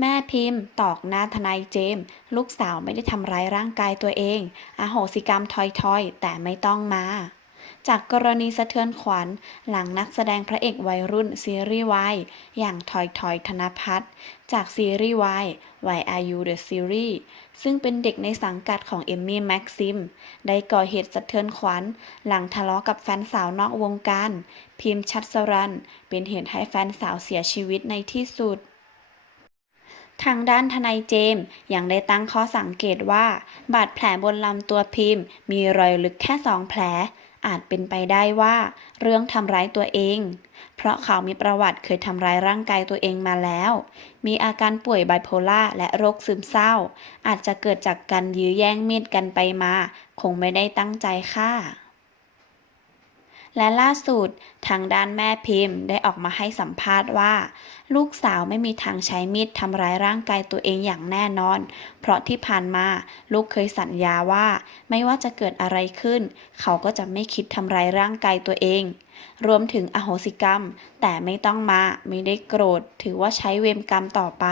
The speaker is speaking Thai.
แม่พิมพ์ ตอกหน้าทนายเจมส์ลูกสาวไม่ได้ทำร้ายร่างกายตัวเองอโหสิกรรมทอยๆ แต่ไม่ต้องมา จากกรณีสะเทือนขวัญ หลังนักแสดงพระเอกวัยรุ่นซีรีส์วายอย่างทอยทอยธนพัฒน์จากซีรีส์วาย Why Are You the Series ซึ่งเป็นเด็กในสังกัดของเอมมี่แม็กซิม ได้ก่อเหตุสะเทือนขวัญ หลังทะเลาะกับแฟนสาวนอกวงการ พิมพ์ชัดสรัน เป็นเหตุให้แฟนสาวเสียชีวิตในที่สุดางด้านทนายเจมส์ยังได้ตั้งข้อสังเกตว่า บาดแผลบนลำตัวพิมพ์ มีรอยลึกแค่สองแผล อาจเป็นไปได้ว่า เรื่องทำร้ายตัวเอง เพราะเขามีประวัติเคยทำร้ายร่างกายตัวเองมาแล้ว มีอาการป่วยไบโพล่าและโรคซึมเศร้า อาจจะเกิดจากการยื้อแย่งมีดกันไปมา คงไม่ได้ตั้งใจฆ่า และล่าสุดทางด้านแม่พิมพ์ได้ออกมาให้สัมภาษณ์ว่า ลูกสาวไม่มีทางใช้มีดทำร้ายร่างกายตัวเองอย่างแน่นอน เพราะที่ผ่านมาลูกเคยสัญญาว่า ไม่ว่าจะเกิดอะไรขึ้น เขาก็จะไม่คิดทำร้ายร่างกายตัวเอง รวมถึงอโหสิกรรม แต่ไม่ต้องมาไม่ได้โกรธ ถือว่าใช้เวรกรรมต่อไป